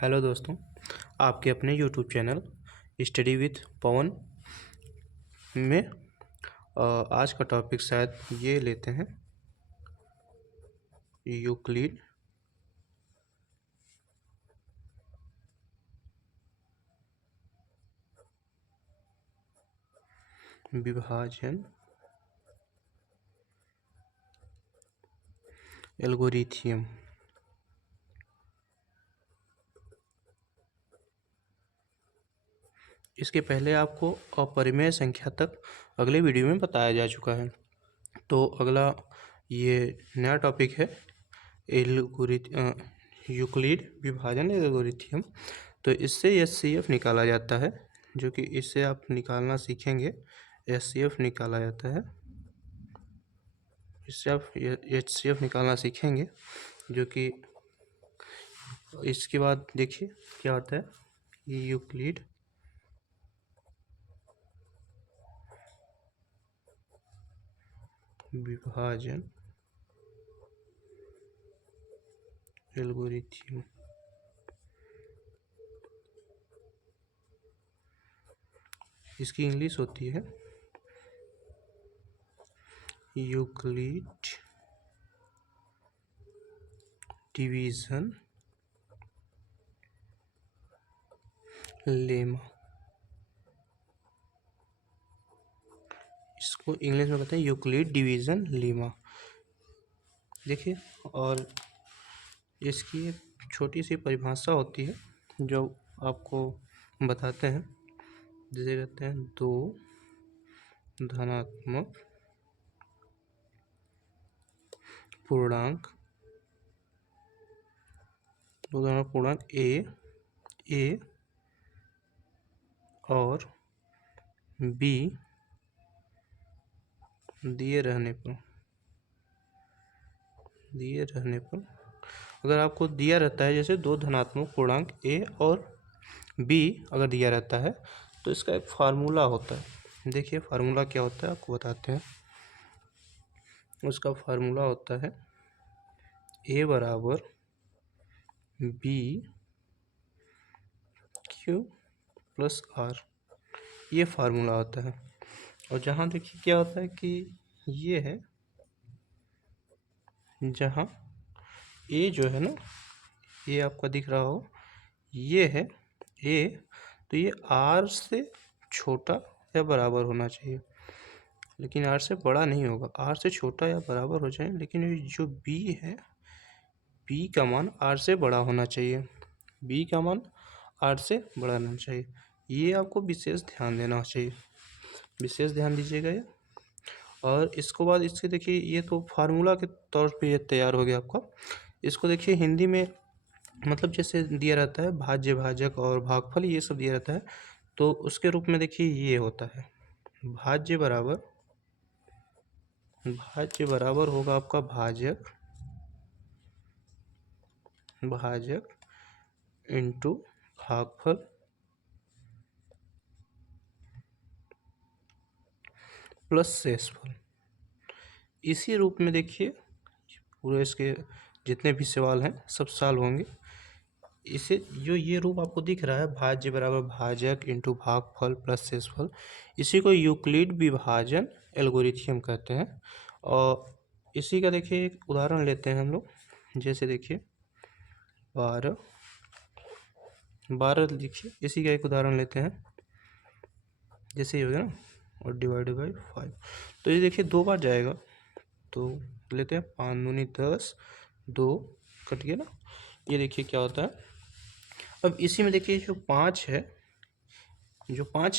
Hello दोस्तों, आपके अपने यूट्यूब चैनल स्टडी विथ पवन में आज का टॉपिक शायद ये लेते हैं यूक्लिड विभाजन एल्गोरिथम। इसके पहले आपको अपरिमेय संख्या तक अगले वीडियो में बताया जा चुका है। तो अगला ये नया टॉपिक है यूक्लिड विभाजन एल्गोरिथम। तो इससे एचसीएफ निकाला जाता है, जो कि इससे आप निकालना सीखेंगे। एचसीएफ निकाला जाता है, इससे आप एचसीएफ निकालना सीखेंगे, जो कि इसके बाद देखिए क्या होता है यूक्लिड विभाजन एल्गोरिथम। इसकी इंग्लिश होती है यूक्लिड डिवीजन लेमा। इसको इंग्लिश में कहते हैं यूक्लिड डिवीजन लेमा। देखिए, और इसकी एक छोटी सी परिभाषा होती है जो आपको बताते हैं। जिसे कहते हैं दो धनात्मक पूर्णांक ए और बी दिए रहने पर अगर आपको दिया रहता है, जैसे दो धनात्मक पूर्णांक ए और बी अगर दिया रहता है, तो इसका एक फार्मूला होता है। देखिए फार्मूला क्या होता है आपको बताते हैं। उसका फार्मूला होता है ए बराबर बी क्यू प्लस आर, ये फार्मूला होता है। और जहाँ देखिए क्या होता है कि ये है, जहाँ ए जो है ना, ये आपका दिख रहा हो, ये है ए, तो ये आर से छोटा या बराबर होना चाहिए, लेकिन आर से बड़ा नहीं होगा। आर से छोटा या बराबर हो जाए, लेकिन ये जो बी है, बी का मान आर से बड़ा होना चाहिए। बी का मान आर से बड़ा होना चाहिए, ये आपको विशेष ध्यान देना चाहिए। विशेष ध्यान दीजिएगा ये। और इसको बाद इसके देखिए, ये तो फार्मूला के तौर पे ये तैयार हो गया आपका। इसको देखिए हिंदी में, मतलब जैसे दिया रहता है भाज्य, भाजक और भागफल, ये सब दिया रहता है, तो उसके रूप में देखिए ये होता है भाज्य बराबर होगा आपका भाजक इंटू भागफल प्लस शेषफल। इसी रूप में देखिए पूरे इसके जितने भी सवाल हैं सब सॉल्व होंगे। इसे जो ये रूप आपको दिख रहा है, भाज्य बराबर भाजक इंटू भागफल प्लस शेषफल, इसी को यूक्लिड विभाजन एल्गोरिथम कहते हैं। और इसी का देखिए एक उदाहरण लेते हैं हम लोग। जैसे देखिए 12 लिखिए, इसी का एक उदाहरण लेते हैं। जैसे ही हो गया ना, और डिवाइडेड बाई 5, तो ये देखिए 2 बार जाएगा, तो लेते हैं 5 दूनी 10, 2 कट गया ना। ये देखिए क्या होता है। अब इसी में देखिए जो 5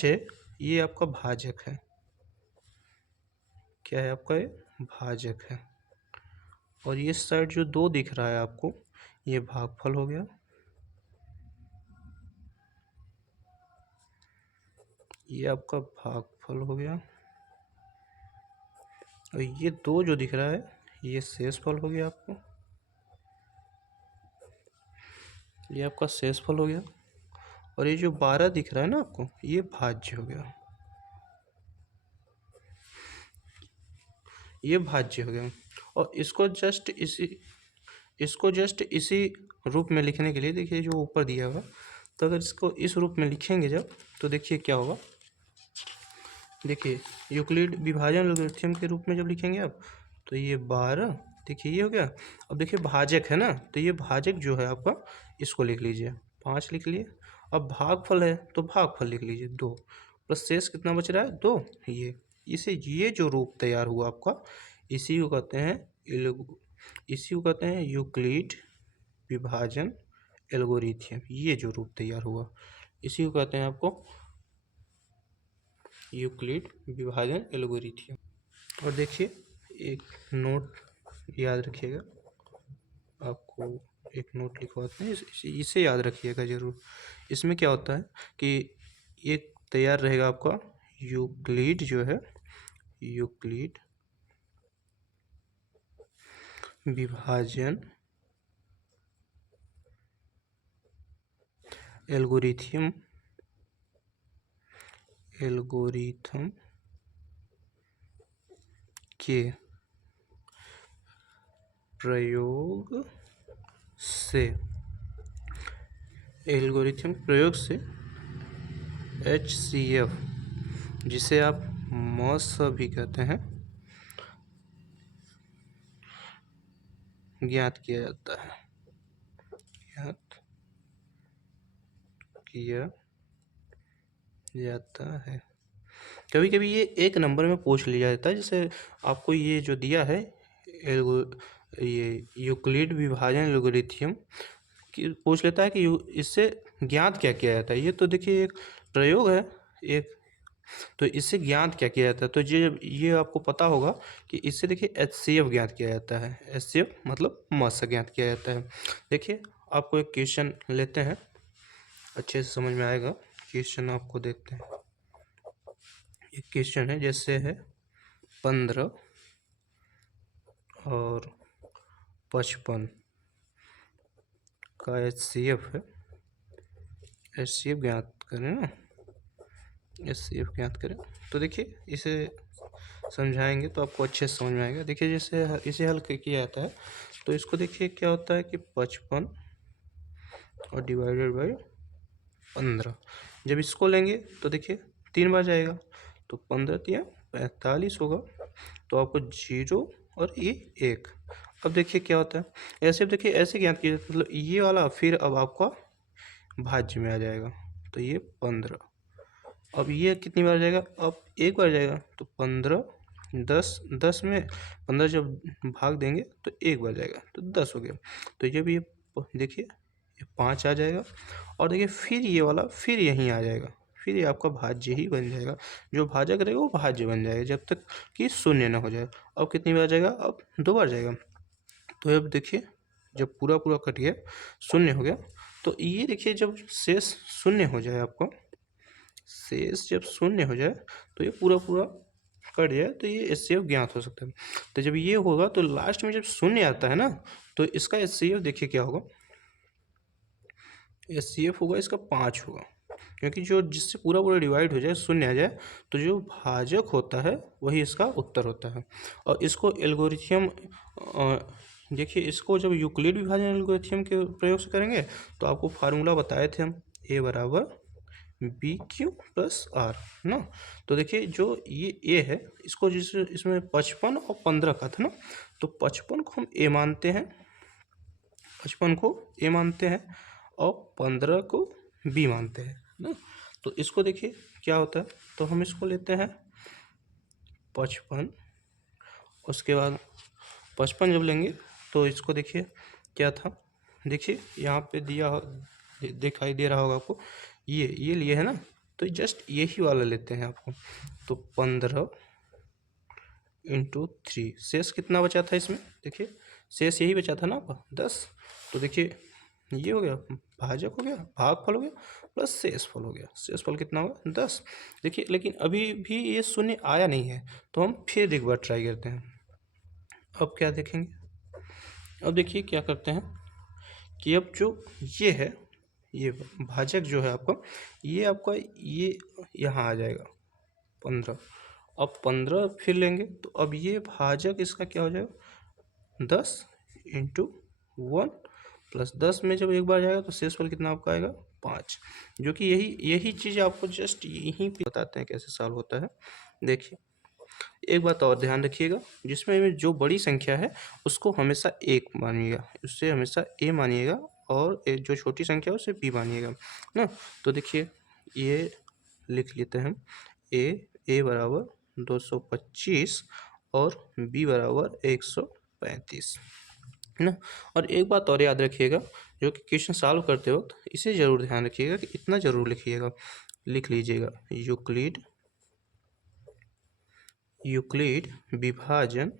है, ये आपका भाजक है। क्या है आपका? ये भाजक है। और ये साइड जो 2 दिख रहा है आपको, ये भागफल हो गया। ये आपका भागफल हो गया। और ये 2 जो दिख रहा है, ये शेषफल हो गया आपको। ये आपका शेषफल हो गया। और ये जो 12 दिख रहा है ना आपको, ये भाज्य हो गया। ये भाज्य हो गया। और इसको जस्ट इसको जस्ट इसी रूप में लिखने के लिए देखिए जो ऊपर दिया हुआ, तो अगर इसको इस रूप में लिखेंगे जब, तो देखिए क्या होगा। देखिए यूक्लिड विभाजन एल्गोरिथ्म के रूप में जब लिखेंगे आप, तो ये 12, देखिए ये हो गया। अब देखिए भाजक है ना, तो ये भाजक जो है आपका, इसको लिख लीजिए 5 लिख लिए। अब भागफल है तो भागफल लिख लीजिए 2, प्लस शेष कितना बच रहा है 2। ये जो रूप तैयार हुआ आपका, इसी को कहते हैं यूक्लिड विभाजन एल्गोरिथ्म। ये जो रूप तैयार हुआ, इसी को कहते हैं आपको यूक्लिड विभाजन एल्गोरिथ्म। और देखिए एक नोट याद रखिएगा, आपको एक नोट लिखवाते हैं, इसे याद रखिएगा ज़रूर। इसमें क्या होता है कि एक तैयार रहेगा आपका यूक्लिड जो है, यूक्लिड विभाजन एल्गोरिथम के प्रयोग से, एल्गोरिथम प्रयोग से HCF, जिसे आप मॉस भी कहते हैं, ज्ञात किया जाता है। ज्ञात किया जाता है। कभी कभी ये एक नंबर में पूछ लिया जाता है, जैसे आपको ये जो दिया है ये यूक्लिड विभाजन एल्गोरिथम कि पूछ लेता है कि इससे ज्ञात क्या किया जाता है। ये तो देखिए एक प्रयोग है एक, तो इससे ज्ञात क्या किया जाता है, तो ये आपको पता होगा कि इससे देखिए HCF ज्ञात किया जाता है। HCF मतलब मॉस ज्ञात किया जाता है। देखिए आपको एक क्वेश्चन लेते हैं, अच्छे से समझ में आएगा। क्वेश्चन आपको देखते हैं। एक क्वेश्चन है, जैसे है 15 और 55 का HCF है। HCF ज्ञात करें ना, HCF ज्ञात करें। तो देखिए इसे समझाएंगे तो आपको अच्छे से समझ में आएगा। देखिए जैसे इसे हल किया जाता है, तो इसको देखिए क्या होता है कि 55 और डिवाइडेड बाई 15, जब इसको लेंगे तो देखिए 3 बार जाएगा, तो 15 तिया 45 होगा। तो आपको 0 और ये 1। अब देखिए क्या होता है, ऐसे देखिए ऐसे ज्ञात किया जाता है, मतलब ये वाला फिर अब आपका भाज्य में आ जाएगा, तो ये 15। अब ये कितनी बार जाएगा, अब एक बार जाएगा, तो 15 10 में 15 जब भाग देंगे तो एक बार जाएगा, तो 10 हो गया। तो जब ये देखिए 5 आ जाएगा, और देखिए फिर ये वाला फिर यहीं आ जाएगा, फिर ये आपका भाज्य ही बन जाएगा। जो भाजक रहेगा वो भाज्य बन जाएगा जब तक कि शून्य ना हो जाए। अब कितनी बार जाएगा, अब 2 बार जाएगा। तो अब देखिए जब पूरा कट गया, शून्य हो गया, तो ये देखिए जब शेष शून्य हो जाए, आपको शेष जब शून्य हो जाए तो ये पूरा कट जाए, तो ये HCF ज्ञात हो सकता है। तो जब ये होगा तो लास्ट में जब शून्य आता है ना, तो इसका HCF देखिए क्या होगा, HCF होगा इसका 5 होगा, क्योंकि जो जिससे पूरा डिवाइड हो जाए, शून्य आ जाए, तो जो भाजक होता है वही इसका उत्तर होता है। और इसको एल्गोरिथम देखिए, इसको जब यूक्लिड विभाजन एल्गोरिथम के प्रयोग से करेंगे तो आपको फार्मूला बताए थे हम, A बराबर BQ प्लस R ना। तो देखिए जो ये A है, इसको जिस इसमें 55 और 15 का था ना, तो 55 को हम A मानते हैं, 55 को A मानते हैं और 15 को B मानते हैं ना। तो इसको देखिए क्या होता है, तो हम इसको लेते हैं 55, उसके बाद 55 जब लेंगे तो इसको देखिए क्या था, देखिए यहाँ पे दिखाई दे रहा होगा आपको, ये लिए है ना, तो जस्ट यही वाला लेते हैं आपको। तो 15 × 3, शेष कितना बचा था इसमें, देखिए शेष यही बचा था ना आपका 10। तो देखिए ये हो गया भाजक हो गया, भागफल हो गया, प्लस शेषफल हो गया। शेषफल कितना होगा 10। देखिए लेकिन अभी भी ये शून्य आया नहीं है, तो हम फिर एक बार ट्राई करते हैं। अब क्या देखेंगे, अब देखिए क्या करते हैं कि अब जो ये है, ये भाजक जो है आपका, ये आपका ये यहाँ आ जाएगा 15। अब 15 फिर लेंगे, तो अब ये भाजक इसका क्या हो जाएगा 10 × 1 प्लस 10 में जब एक बार जाएगा तो शेषफल कितना आपका आएगा 5, जो कि यही चीज़ आपको जस्ट यहीं पे बताते हैं कैसे सॉल्व होता है। देखिए एक बात और ध्यान रखिएगा, जिसमें जो बड़ी संख्या है उसको हमेशा 1 मानिएगा, उससे हमेशा a मानिएगा, और जो छोटी संख्या है उसे b मानिएगा ना। तो देखिए ये लिख लेते हैं हम a बराबर 225 और b बराबर 135 है ना। और एक बात और याद रखिएगा, जो कि क्वेश्चन सॉल्व करते वक्त इसे ज़रूर ध्यान रखिएगा कि इतना ज़रूर लिख लीजिएगा, यूक्लिड विभाजन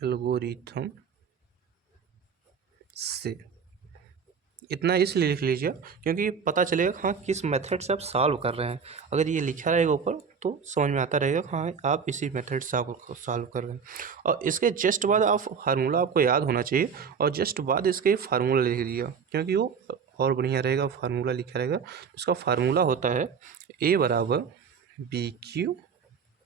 एल्गोरिथम से, इतना इसलिए लिख लीजिए क्योंकि पता चलेगा हाँ किस मेथड से आप सॉल्व कर रहे हैं। अगर ये लिखा रहेगा ऊपर तो समझ में आता रहेगा हाँ आप इसी मेथड से आप सॉल्व कर रहे हैं। और इसके जस्ट बाद आप फार्मूला आपको याद होना चाहिए, और जस्ट बाद इसके फार्मूला लिख दिया क्योंकि वो और बढ़िया रहेगा, फार्मूला लिखा रहेगा। इसका फार्मूला होता है a बराबर बी क्यू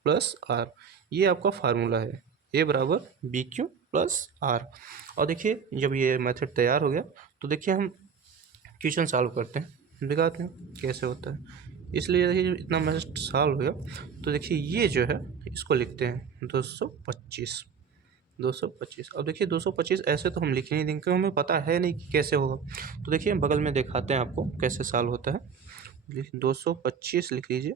प्लस आर, ये आपका फार्मूला है, a बराबर बी क्यू प्लस आर। और देखिए जब ये मेथड तैयार हो गया तो देखिए हम क्वेश्चन सॉल्व करते हैं, दिखाते हैं कैसे होता है। इसलिए देखिए इतना मेथड सॉल्व हो गया तो देखिए ये जो है इसको लिखते हैं 225। अब देखिए 225 ऐसे तो हम लिख नहीं देंगे क्योंकि हमें पता है नहीं कि कैसे होगा। तो देखिए बगल में दिखाते हैं आपको कैसे सॉल्व होता है। 225 लिख लीजिए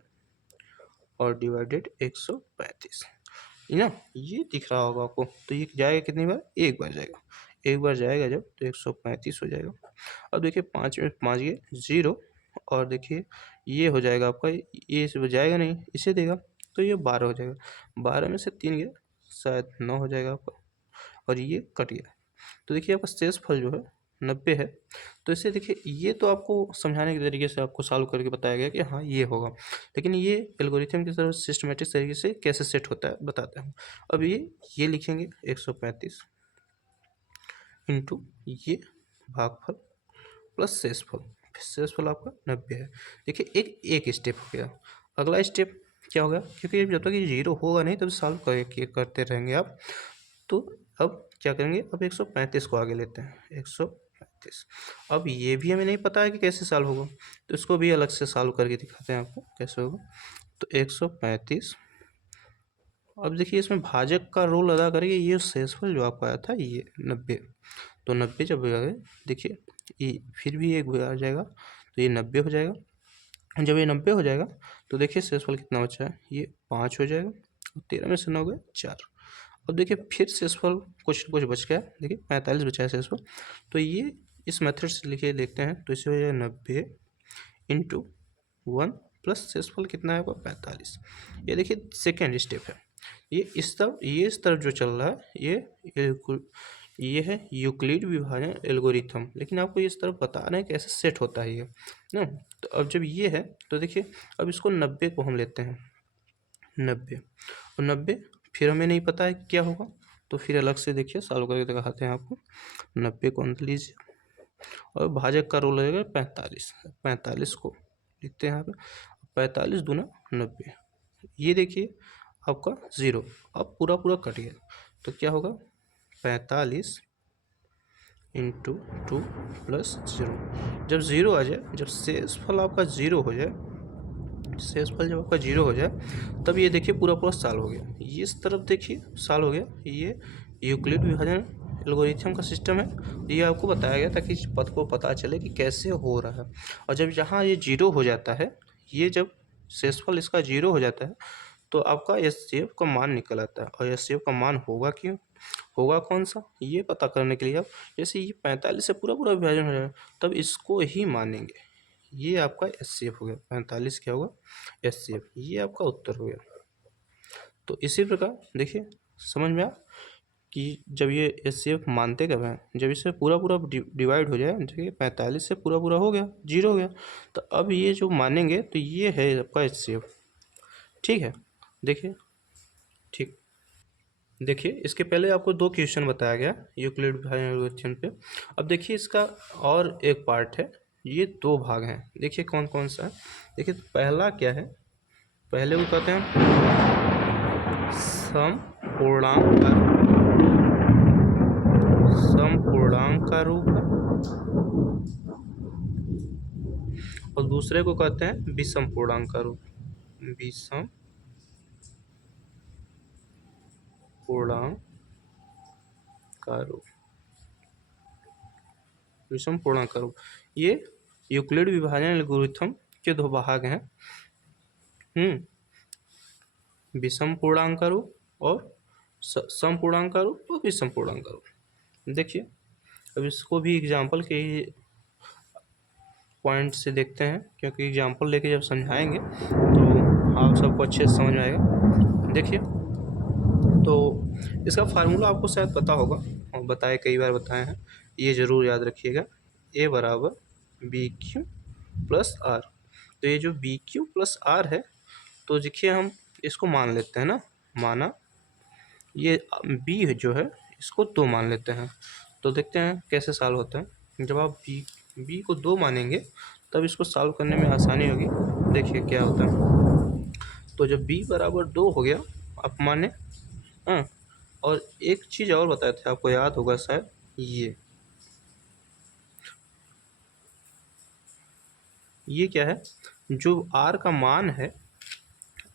और डिवाइडेड 135 ना, ये दिख रहा होगा आपको। तो ये जाएगा कितनी बार, एक बार जाएगा, एक बार जाएगा जब तो 135 हो जाएगा। अब देखिए 5 में 5 गए 0, और देखिए ये हो जाएगा आपका, ये इसे जाएगा नहीं, इसे देगा तो ये 12 हो जाएगा। 12 में से 3 गए शायद 9 हो जाएगा आपका, और ये कट गया। तो देखिए आपका शेषफल जो है 90 है। तो इसे देखिए ये तो आपको समझाने के तरीके से आपको सॉल्व करके बताया गया कि हाँ ये होगा, लेकिन ये एल्गोरिथम की तरफ सिस्टमेटिक तरीके से कैसे सेट होता है बताते हैं। अब ये लिखेंगे 135 इंटू ये भागफल प्लस शेषफल आपका 90 है। देखिए एक स्टेप हो गया। अगला स्टेप क्या होगा, क्योंकि जब तक ये 0 होगा नहीं तब सॉल्व करते रहेंगे आप। तो अब क्या करेंगे, अब 135 को आगे लेते हैं, 135। अब ये भी हमें नहीं पता है कि कैसे सॉल्व होगा, तो इसको भी अलग से सॉल्व करके दिखाते हैं आपको कैसे होगा। तो 135, अब देखिए इसमें भाजक का रोल अदा करेंगे, ये शेषफल जो आपका आया था ये 90, तो 90 जब आ गए देखिए ये फिर भी एक आ जाएगा तो ये 90 हो जाएगा। जब ये 90 हो जाएगा तो देखिए शेषफल कितना बचा है, ये 5 हो जाएगा, 13 में से 9 गए 4। अब देखिए फिर शेषफल कुछ बच गया, देखिए 45 बचा है शेषफल। तो ये इस मेथड से लिखे देखते हैं तो इसे हो जाएगा 90 इंटू 1 प्लस शेषफल कितना है आपका 45। ये देखिए सेकेंड स्टेप है, ये इस तरफ जो चल रहा है ये है यूक्लिड विभाजन एल्गोरिथम, लेकिन आपको इस तरफ बता रहे हैं कैसे सेट होता है ये ना। तो अब जब ये है तो देखिए अब इसको 90 को हम लेते हैं, 90 और 90 फिर हमें नहीं पता है क्या होगा, तो फिर अलग से देखिए सॉल्व करके दिखाते हैं आपको। 90 को अंदर लीजिए और भाजक का रोल लगेगा 45 को लिखते हैं यहाँ पे, 45 दूना 90। ये देखिए आपका 0, अब पूरा कट गया तो क्या होगा 45 इंटू 2 प्लस 0। जब 0 आ जाए, जब शेषफल आपका 0 हो जाए, शेषफल जब आपका 0 हो जाए तब ये देखिए पूरा सॉल्व हो गया। ये इस तरफ देखिए सॉल्व हो गया। ये यूक्लिड विभाजन एल्गोरिथम का सिस्टम है, ये आपको बताया गया ताकि इस पथ को पता चले कि कैसे हो रहा है। और जब यहाँ ये 0 हो जाता है, ये जब शेषफल इसका 0 हो जाता है तो आपका एचसीएफ का मान निकल आता है। और एचसीएफ का मान होगा क्यों, होगा कौन सा, ये पता करने के लिए आप जैसे ये 45 से पूरा विभाजन हो जाएगा तब इसको ही मानेंगे। ये आपका एचसीएफ हो गया, 45 क्या होगा एचसीएफ, ये आपका उत्तर हो गया। तो इसी प्रकार देखिए समझ में आ कि जब ये एचसीएफ मानते कब हैं, जब इससे पूरा डिवाइड हो जाए, देखिए 45 से पूरा हो गया 0 हो गया, तो अब ये जो मानेंगे तो ये है आपका एचसीएफ। ठीक है, देखिए ठीक, देखिए इसके पहले आपको 2 क्वेश्चन बताया गया यूक्लिड विभाजन एल्गोरिथम पे। अब देखिए इसका और एक पार्ट है, ये 2 भाग हैं, देखिए कौन कौन सा है। देखिए तो पहला क्या है, पहले को कहते हैं समपूर्णांक का रूप है और दूसरे को कहते हैं विषम पूर्णांक का रूप। विषम पूर्णांक का रूप, विषम पूर्णांक का रूप। ये यूक्लिड विभाजन एल्गोरिथम के दो भाग हैं, विषम पूर्णांक का रूप और समपूर्णांक का रूप और विषम पूर्णांक का रूप। देखिए अब इसको भी एग्जाम्पल के पॉइंट से देखते हैं, क्योंकि एग्जाम्पल लेके जब समझाएंगे तो आप सबको अच्छे से समझ में आएगा। देखिए तो इसका फार्मूला आपको शायद पता होगा और बताए, कई बार बताए हैं, ये ज़रूर याद रखिएगा। ए बराबर बी क्यू प्लस आर। तो ये जो बी क्यू प्लस आर है, तो देखिए हम इसको मान लेते हैं ना, माना ये बी जो है इसको 2 मान लेते हैं। तो देखते हैं कैसे सॉल्व होता है। जब आप बी को 2 मानेंगे तब इसको सॉल्व करने में आसानी होगी। देखिए क्या होता है। तो जब बी बराबर 2 हो गया आप माने, हाँ, और एक चीज़ और बताए थे आपको, याद होगा शायद, ये क्या है, जो आर का मान है,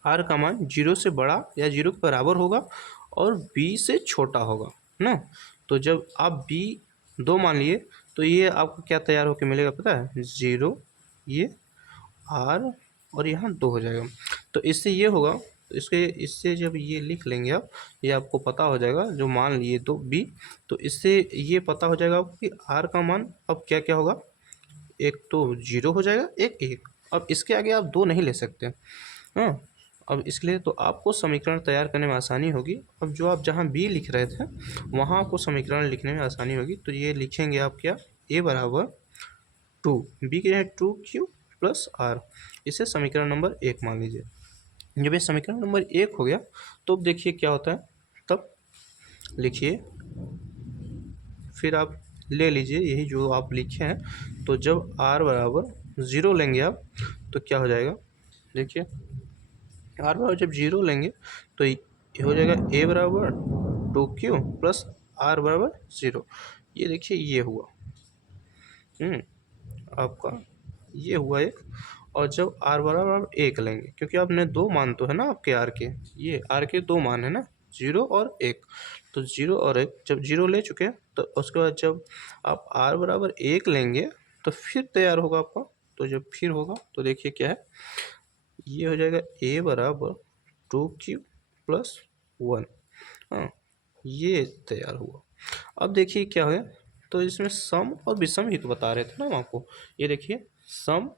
आर का मान 0 से बड़ा या 0 के बराबर होगा और बी से छोटा होगा ना। तो जब आप बी 2 मान लिए तो ये आपको क्या तैयार होकर मिलेगा पता है, 0, ये आर और यहाँ 2 हो जाएगा। तो इससे ये होगा, तो इससे जब ये लिख लेंगे आप, ये आपको पता हो जाएगा जो मान लिए तो बी, तो इससे ये पता हो जाएगा आपको कि आर का मान अब क्या क्या होगा, एक तो 0 हो जाएगा, एक 1। अब इसके आगे आप 2 नहीं ले सकते, हाँ। अब इसलिए तो आपको समीकरण तैयार करने में आसानी होगी। अब जो आप जहाँ बी लिख रहे थे वहाँ आपको समीकरण लिखने में आसानी होगी। तो ये लिखेंगे आप क्या, ए बराबर 2, बी के लिए 2q प्लस आर, इसे समीकरण नंबर 1 मान लीजिए। जब ये समीकरण नंबर 1 हो गया तो अब देखिए क्या होता है, तब लिखिए, फिर आप ले लीजिए यही जो आप लिखे हैं। तो जब r बराबर 0 लेंगे आप तो क्या हो जाएगा, देखिए आर बराबर जब 0 लेंगे तो ये हो जाएगा ए बराबर 2q प्लस आर बराबर 0। ये देखिए ये हुआ आपका, ये हुआ एक। और जब आर बराबर 1 लेंगे, क्योंकि आपने 2 मान तो है ना आपके आर के, ये आर के 2 मान है ना, 0 और 1। तो 0 और 1 जब 0 ले चुके हैं तो उसके बाद जब आप आर बराबर 1 लेंगे तो फिर तैयार होगा आपका। तो जब फिर होगा तो देखिए क्या है, ये हो जाएगा ए बराबर 2q प्लस 1, हाँ, ये तैयार हुआ। अब देखिए क्या है, तो इसमें सम और विषम ही तो बता रहे थे ना हम आपको। ये देखिए सम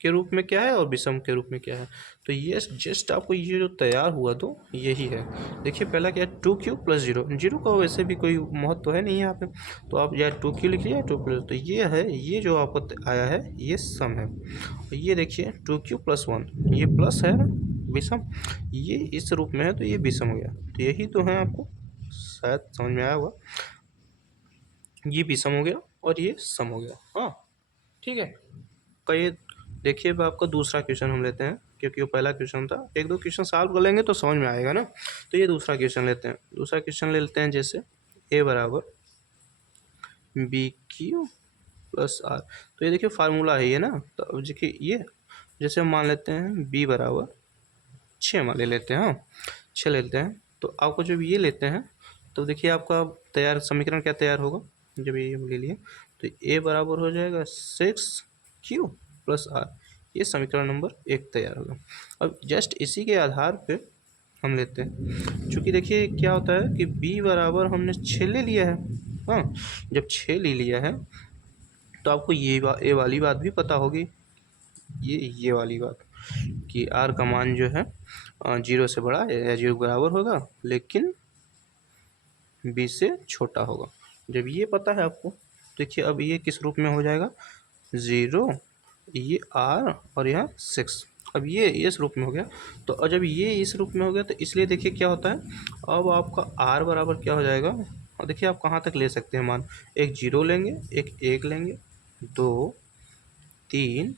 के रूप में क्या है और विषम के रूप में क्या है। तो ये जस्ट आपको ये जो तैयार हुआ तो यही है। देखिए पहला क्या है, 2q प्लस 0, 0 का वैसे भी कोई महत्व तो है नहीं यहाँ पे, तो आप या 2q लिखिए या 2 प्लस, तो ये है, ये जो आपको आया है ये सम है। ये देखिए 2q प्लस 1, ये प्लस है ना, विषम, ये इस रूप में है तो ये विषम हो गया। तो यही तो है, आपको शायद समझ में आया होगा, ये विषम हो गया और ये सम हो गया, हाँ ठीक है। कई देखिए अब आपका दूसरा क्वेश्चन हम लेते हैं, क्योंकि वो पहला क्वेश्चन था, एक दो क्वेश्चन सॉल्व कर लेंगे तो समझ में आएगा ना। तो ये दूसरा क्वेश्चन लेते हैं, दूसरा क्वेश्चन ले लेते हैं, जैसे ए बराबर बी क्यू प्लस आर। तो ये देखिए फार्मूला है ये ना। तो अब देखिए ये जैसे हम मान लेते हैं बी बराबर 6 मान ले लेते हैं, हाँ 6 लेते हैं। तो आपको जब ये लेते हैं तो देखिए आपका तैयार समीकरण क्या तैयार होगा, जब ये ले लिए तो ए बराबर हो जाएगा 6q प्लस आर, ये समीकरण नंबर 1 तैयार होगा। अब जस्ट इसी के आधार पे हम लेते हैं, चूँकि देखिए क्या होता है कि b बराबर हमने 6 ले लिया है, हाँ जब 6 ले लिया है तो आपको ये वाली बात भी पता होगी, ये वाली बात कि r का मान जो है 0 से बड़ा या 0 के बराबर होगा लेकिन b से छोटा होगा। जब ये पता है आपको, देखिए अब ये किस रूप में हो जाएगा, 0, ये r और यहाँ 6, अब ये इस रूप में हो गया। तो और जब ये इस रूप में हो गया तो इसलिए देखिए क्या होता है, अब आपका r बराबर क्या हो जाएगा, और देखिए आप कहाँ तक ले सकते हैं मान, एक 0 लेंगे, एक 1 लेंगे, 2, 3,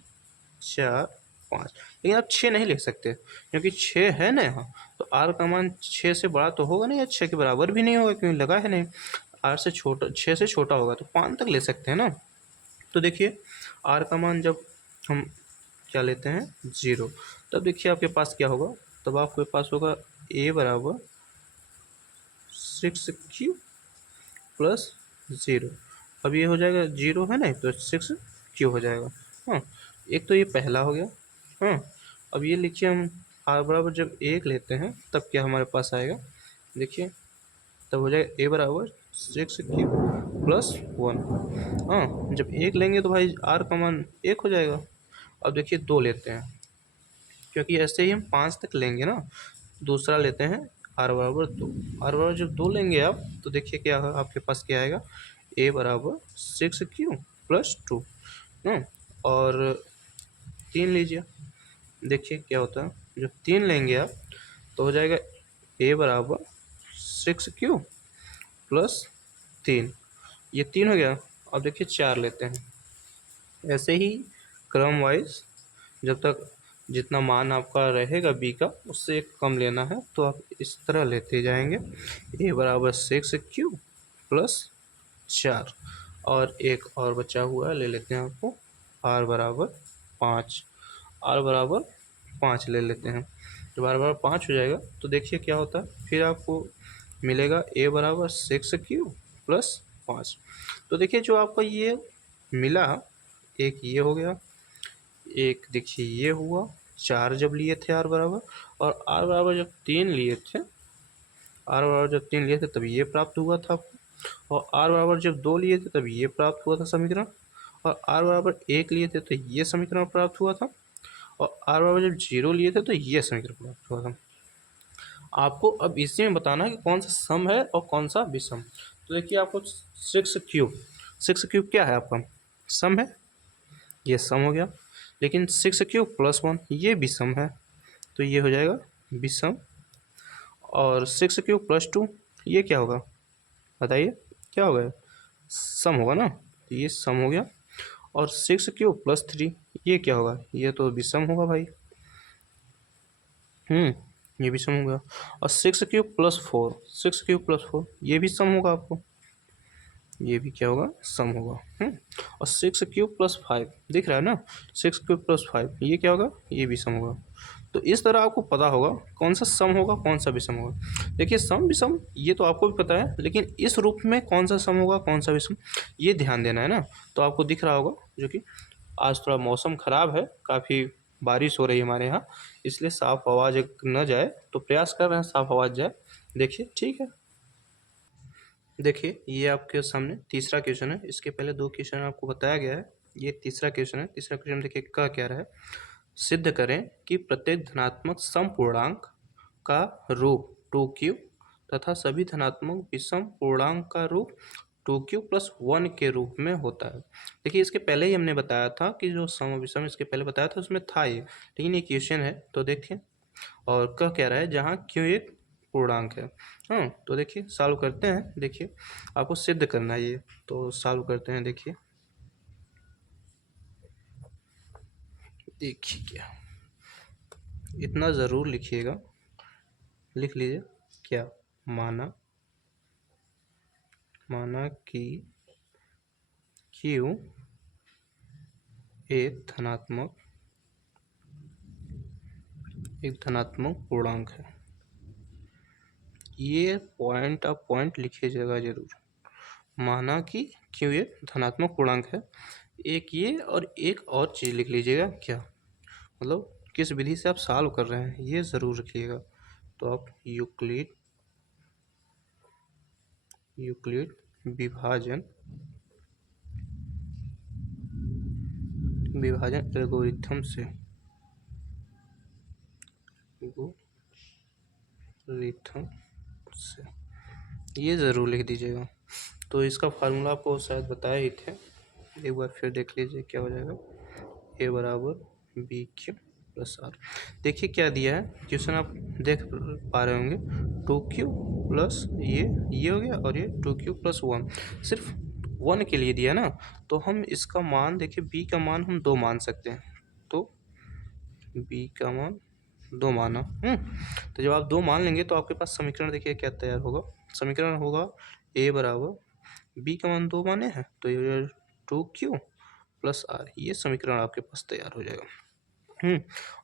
4 5। लेकिन आप 6 नहीं लिख सकते क्योंकि 6 है ना यहाँ, तो r का मान 6 से बड़ा तो होगा नहीं या 6 के बराबर भी नहीं होगा क्योंकि लगा है नहीं। r से छोटा 6 से छोटा होगा तो 5 तक ले सकते हैं ना। तो देखिए r का मान जब हम क्या लेते हैं 0, तब देखिए आपके पास क्या होगा, तब आपके पास होगा a बराबर 6 प्लस 0। अब ये हो जाएगा 0 है ना, तो 6 हो जाएगा। हाँ, एक तो ये पहला हो गया। हाँ, अब ये लिखिए हम r बराबर जब 1 लेते हैं तब क्या हमारे पास आएगा, देखिए तब हो जाएगा a बराबर 6 प्लस 1। हाँ, जब 1 लेंगे तो भाई r का मान 1 हो जाएगा। अब देखिए 2 लेते हैं क्योंकि ऐसे ही हम 5 तक लेंगे ना। दूसरा लेते हैं r बराबर 2। r बराबर जब 2 लेंगे आप तो देखिए क्या है, आपके पास क्या आएगा, a बराबर 6 प्लस 2। और 3 लीजिए, देखिए क्या होता है, जब 3 लेंगे आप तो हो जाएगा a बराबर 6 प्लस 3। ये 3 हो गया। अब देखिए 4 लेते हैं, ऐसे ही क्रम वाइज जब तक जितना मान आपका रहेगा b का उससे एक कम लेना है तो आप इस तरह लेते जाएंगे। a बराबर 6 प्लस 4 और एक और बचा हुआ है ले लेते हैं आपको r बराबर 5। r बराबर 5 ले लेते हैं, जब r बराबर 5 हो जाएगा तो देखिए क्या होता है, फिर आपको मिलेगा a बराबर 6 प्लस 5। तो देखिए जो आपका ये मिला, एक ये हो गया, एक देखिए ये हुआ, 4 जब लिए थे r बराबर, और r बराबर जब 3 लिए थे, r बराबर जब 3 लिए थे तब ये प्राप्त हुआ था आपको, और r बराबर जब 2 लिए थे तब ये प्राप्त हुआ था समीकरण, और r बराबर 1 लिए थे तो ये समीकरण प्राप्त हुआ था, और r बराबर जब 0 लिए थे तो ये समीकरण प्राप्त हुआ था। आपको अब इसी में बताना है कि कौन सा सम है और कौन सा विषम। तो देखिए आपको 6 क्यूब क्या है, आपका सम है, ये सम हो गया। लेकिन 6 प्लस 1 ये विषम है, तो ये हो जाएगा विषम। और 6 प्लस 2 ये क्या होगा, बताइए क्या होगा, सम होगा ना, तो ये सम हो गया। और 6 प्लस 3 ये क्या होगा, ये तो विषम होगा भाई। ये भी सम होगा। और 6 प्लस 4 ये भी सम होगा आपको, ये भी क्या होगा, सम होगा। और 6 प्लस 5 दिख रहा है ना, 6 प्लस 5 ये क्या होगा, ये भी सम होगा। तो इस तरह आपको पता होगा कौन सा सम होगा कौन सा विषम होगा। देखिए सम विषम ये तो आपको भी पता है, लेकिन इस रूप में कौन सा सम होगा कौन सा विषम ये ध्यान देना है ना। तो आपको दिख रहा होगा, जो कि आज थोड़ा मौसम ख़राब है, काफ़ी बारिश हो रही है हमारे यहाँ, इसलिए साफ आवाज़ न जाए तो प्रयास कर रहे हैं साफ आवाज़ जाए। देखिए ठीक है, देखिए ये आपके सामने तीसरा क्वेश्चन है। इसके पहले 2 क्वेश्चन आपको बताया गया है, ये तीसरा क्वेश्चन है। तीसरा क्वेश्चन देखिए क्या रहा है, सिद्ध करें कि प्रत्येक धनात्मक समपूर्णांक का रूप 2q तथा सभी धनात्मक विषम पूर्णांक का रूप 2q प्लस 1 के रूप में होता है। देखिए इसके पहले ही हमने बताया था कि जो सम विषम इसके पहले बताया था उसमें था ये, लेकिन ये क्वेश्चन है तो देखिए। और क्या रहा है, जहाँ q एक पूर्णांक है। हाँ, तो देखिए सॉल्व करते हैं। देखिए आपको सिद्ध करना है ये, तो सॉल्व करते हैं। देखिए क्या, इतना ज़रूर लिखिएगा, लिख लीजिए क्या, माना कि q एक धनात्मक पूर्णांक है। ये पॉइंट आप पॉइंट लिखिएगा जरूर, माना कि q एक धनात्मक पूर्णांक है। एक ये और एक और चीज़ लिख लीजिएगा, क्या मतलब किस विधि से आप सॉल्व कर रहे हैं ये ज़रूर रखिएगा। तो आप यूक्लिड विभाजन एल्गोरिथम से ये ज़रूर लिख दीजिएगा। तो इसका फार्मूला आपको शायद बताए ही थे, एक बार फिर देख लीजिए क्या हो जाएगा, a बराबर बी क्यू प्लस आर। देखिए क्या दिया है क्वेश्चन, आप देख पा रहे होंगे 2q प्लस ये हो गया, और ये 2q प्लस 1 सिर्फ 1 के लिए दिया ना। तो हम इसका मान देखिए b का मान हम 2 मान सकते हैं, तो बी का मान 2 माना। तो जब आप 2 मान लेंगे तो आपके पास समीकरण देखिए क्या तैयार होगा। समीकरण होगा a बराबर बी का मान 2 माने हैं तो ये 2q प्लस आर, ये समीकरण आपके पास तैयार हो जाएगा।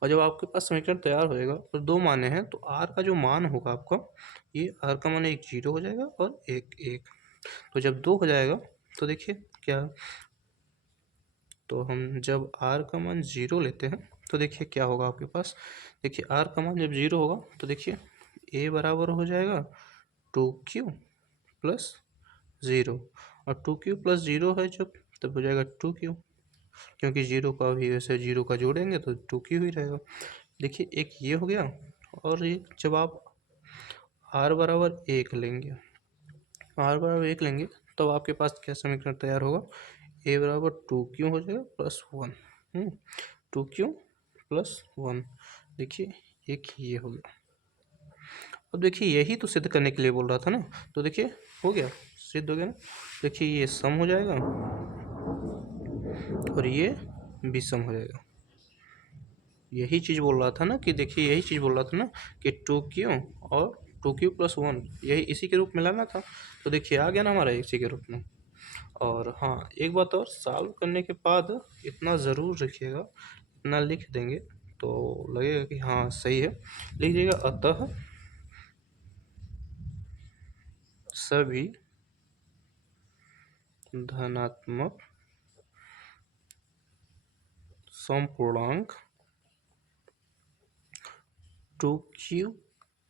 और जब आपके पास समीकरण तैयार हो जाएगा और 2 माने हैं तो आर का जो मान होगा आपका, ये आर का मान एक 0 हो जाएगा और एक 1। तो जब 2 हो जाएगा तो देखिए क्या, तो हम जब आर का मान 0 लेते हैं तो देखिए क्या होगा आपके पास। देखिए आर का मान जब 0 होगा तो देखिए a बराबर हो जाएगा 2q प्लस 0, और 2q प्लस 0 है जब, तब हो जाएगा 2q, क्योंकि 0 का भी वैसे 0 का जोड़ेंगे तो 2q ही रहेगा। देखिए एक ये हो गया, और ये जब आप r बराबर 1 लेंगे, r बराबर 1 लेंगे तब आपके पास क्या समीकरण तैयार होगा, a बराबर 2q हो जाएगा प्लस 1, 2q प्लस 1। देखिए एक ये हो गया। अब देखिए यही तो सिद्ध करने के लिए बोल रहा था ना, तो देखिए हो गया, सिद्ध हो गया ना। देखिए ये सम हो जाएगा और ये विषम हो जाएगा। यही चीज़ बोल रहा था ना कि देखिए यही चीज़ बोल रहा था ना कि 2q और 2q प्लस 1 यही इसी के रूप में लाना था। तो देखिए आ गया ना हमारा इसी के रूप में। और हाँ एक बात और, सॉल्व करने के बाद इतना ज़रूर रखिएगा, इतना लिख देंगे तो लगेगा कि हाँ सही है। लिख दीजिएगा अतः सभी धनात्मक समपूर्णांक 2q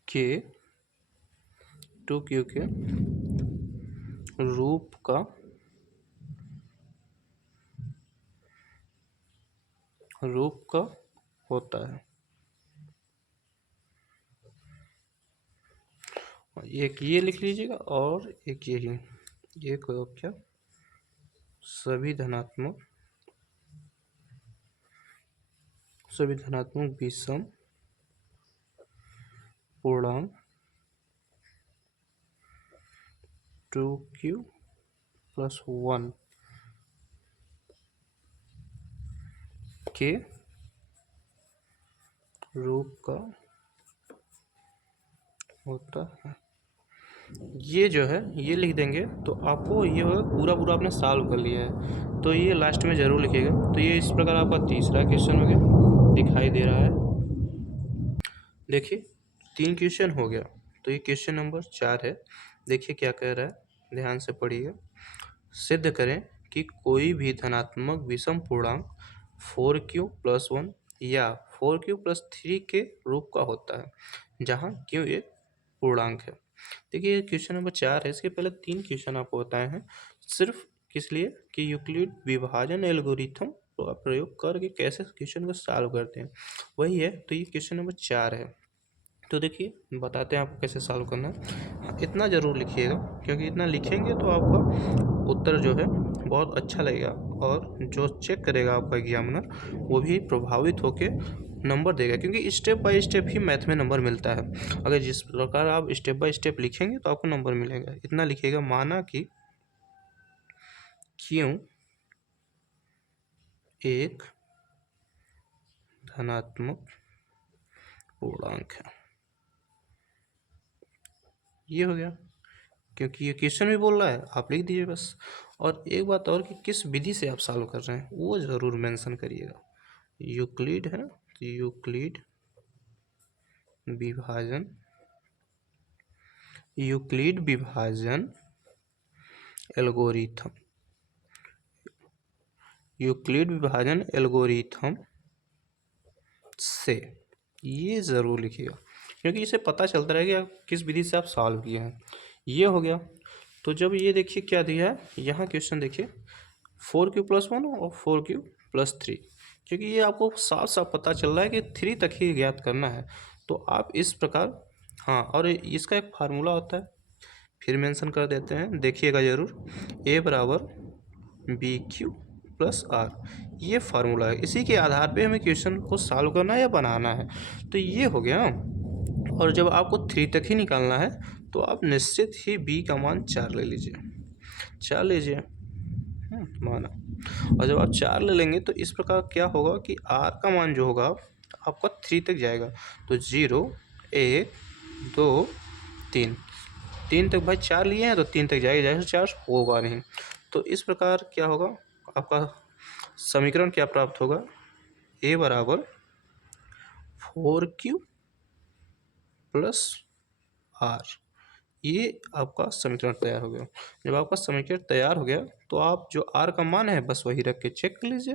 के रूप का होता है। एक ये लिख लीजिएगा और एक यही, ये को क्या, सभी धनात्मक विषम पूर्णांक 2q प्लस 1 के रूप का होता है। ये जो है ये लिख देंगे तो आपको ये पूरा पूरा आपने सॉल्व कर लिया है, तो ये लास्ट में ज़रूर लिखिएगा। तो ये इस प्रकार आपका तीसरा क्वेश्चन हो गया, दिखाई दे रहा है। देखिए 3 क्वेश्चन हो गया, तो ये क्वेश्चन नंबर 4 है। देखिए क्या कह रहा है, ध्यान से पढ़िए। सिद्ध करें कि कोई भी धनात्मक विषम पूर्णांक 4q प्लस 1 या 4q प्लस 3 के रूप का होता है, जहाँ q एक पूर्णांक है। देखिए क्वेश्चन नंबर 4 है, इसके पहले 3 क्वेश्चन आपको बताए हैं, सिर्फ किस लिए कि यूक्लिड विभाजन एल्गोरिथम का प्रयोग करके कैसे क्वेश्चन को सॉल्व करते हैं, वही है। तो ये क्वेश्चन नंबर 4 है। तो देखिए बताते हैं आपको कैसे सॉल्व करना है। इतना ज़रूर लिखिएगा, क्योंकि इतना लिखेंगे तो आपका उत्तर जो है बहुत अच्छा लगेगा, और जो चेक करेगा आपका एग्जामिनर वो भी प्रभावित होकर नंबर देगा, क्योंकि step by step he math में नंबर मिलता है। अगर जिस प्रकार आप स्टेप बाय स्टेप लिखेंगे तो आपको नंबर मिलेगा। इतना लिखिएगा, माना कि क्यों एक धनात्मक पूर्णांक है, ये हो गया। क्योंकि ये क्वेश्चन भी बोल रहा है, आप लिख दीजिए बस। और एक बात और कि किस विधि से आप सॉल्व कर रहे हैं वो ज़रूर मेंशन करिएगा। यूक्लिड है ना, तो यूक्लिड विभाजन एल्गोरिथम से, ये ज़रूर लिखिएगा, क्योंकि इसे पता चलता रहेगा कि किस विधि से आप सॉल्व किए हैं। ये हो गया। तो जब ये देखिए क्या दिया है यहाँ क्वेश्चन, देखिए 4q प्लस 1 और 4q प्लस 3, क्योंकि ये आपको साफ साफ पता चल रहा है कि 3 तक ही ज्ञात करना है। तो आप इस प्रकार, हाँ, और इसका एक फार्मूला होता है, फिर मेंशन कर देते हैं, देखिएगा ज़रूर। a बराबर BQ प्लस R, ये फार्मूला है। इसी के आधार पे हमें क्वेश्चन को सॉल्व करना है या बनाना है। तो ये हो गया। और जब आपको 3 तक ही निकालना है तो आप निश्चित ही b का मान 4 ले लीजिए, 4 लीजिए, माना। और जब आप 4 ले लेंगे तो इस प्रकार क्या होगा कि r का मान जो होगा, आपका 3 तक जाएगा। तो 0 1 2 3, 3 तक भाई 4 लिए हैं तो 3 तक जाएगा, जैसे 4 होगा नहीं। तो इस प्रकार क्या होगा, आपका समीकरण क्या प्राप्त होगा, a बराबर 4q प्लस r। ये आपका समीकरण तैयार हो गया। जब आपका समीकरण तैयार हो गया तो आप जो r का मान है बस वही रख के चेक कर लीजिए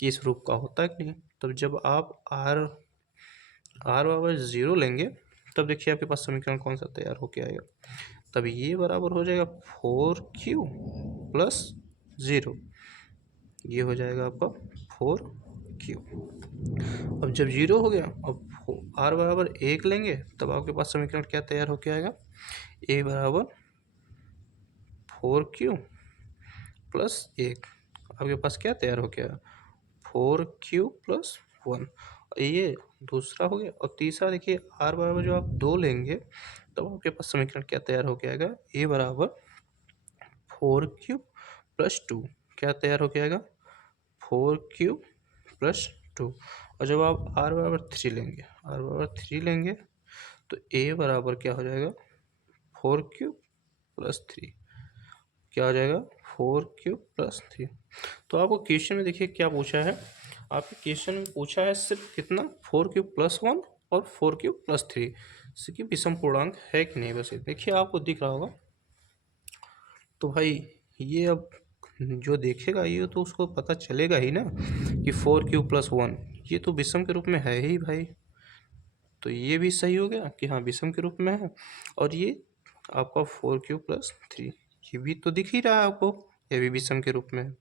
कि इस रूप का होता है कि नहीं। तब जब आप r बराबर 0 लेंगे तब देखिए आपके पास समीकरण कौन सा तैयार होके आएगा। तब ये बराबर हो जाएगा 4q प्लस 0, ये हो जाएगा आपका 4q। अब जब 0 हो गया, अब r बराबर 1 लेंगे तब आपके पास समीकरण क्या तैयार होके आएगा, a बराबर 4q प्लस 1, आपके पास क्या तैयार हो गया, 4q प्लस 1। ये दूसरा हो गया। और तीसरा देखिए r बराबर जो आप 2 लेंगे तब आपके पास समीकरण क्या तैयार हो आएगा, a बराबर 4q प्लस 2, क्या तैयार हो आएगा, 4q प्लस 2। और जब आप r बराबर 3 लेंगे तो a बराबर क्या हो जाएगा, 4q प्लस 3, क्या हो जाएगा, 4q प्लस 3। तो आपको क्वेश्चन में देखिए क्या पूछा है, आपके क्वेश्चन में पूछा है सिर्फ कितना, 4q प्लस 1 और 4q प्लस 3 इसकी विषम पूर्णांक है कि नहीं, बस ये देखिए आपको दिख रहा होगा। तो भाई ये अब जो देखेगा ये तो उसको पता चलेगा ही ना कि 4q प्लस 1 ये तो विषम के रूप में है ही भाई। तो ये भी सही हो गया कि हाँ विषम के रूप में है। और ये आपका 4q प्लस 3 ये भी तो दिख ही रहा है आपको, ये भी विषम के रूप में है।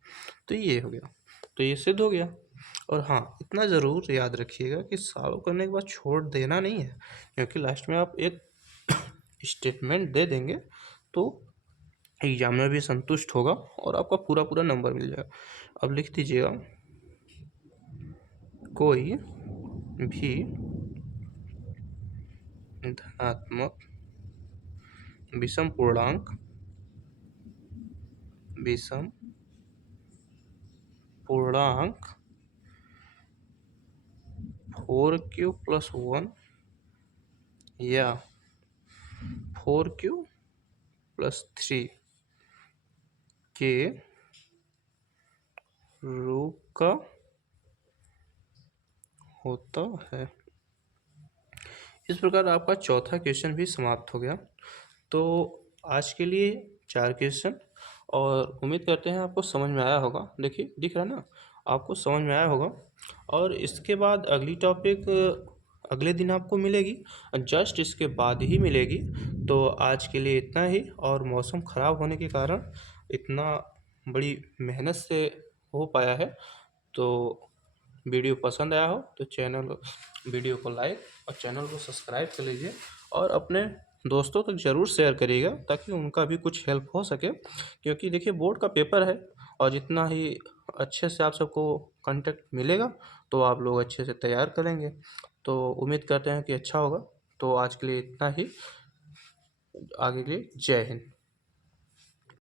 तो ये हो गया, तो ये सिद्ध हो गया। और हाँ इतना ज़रूर याद रखिएगा कि सॉल्व करने के बाद छोड़ देना नहीं है, क्योंकि लास्ट में आप एक स्टेटमेंट दे देंगे तो एग्जामिनर भी संतुष्ट होगा और आपका पूरा पूरा नंबर मिल जाएगा। अब लिख दीजिएगा, कोई भी धनात्मक विषम पूर्णांक 4q प्लस 1 या 4q प्लस 3 के रूप का होता है। इस प्रकार आपका चौथा क्वेश्चन भी समाप्त हो गया। तो आज के लिए 4 क्वेश्चन, और उम्मीद करते हैं आपको समझ में आया होगा। देखिए दिख रहा है ना, आपको समझ में आया होगा। और इसके बाद अगली टॉपिक अगले दिन आपको मिलेगी, जस्ट इसके बाद ही मिलेगी। तो आज के लिए इतना ही। और मौसम ख़राब होने के कारण इतना बड़ी मेहनत से हो पाया है। तो वीडियो पसंद आया हो तो वीडियो को लाइक और चैनल को सब्सक्राइब कर लीजिए, और अपने दोस्तों तक ज़रूर शेयर करिएगा ताकि उनका भी कुछ हेल्प हो सके। क्योंकि देखिए बोर्ड का पेपर है, और जितना ही अच्छे से आप सबको कंटेंट मिलेगा तो आप लोग अच्छे से तैयार करेंगे। तो उम्मीद करते हैं कि अच्छा होगा। तो आज के लिए इतना ही, आगे के लिए जय हिंद।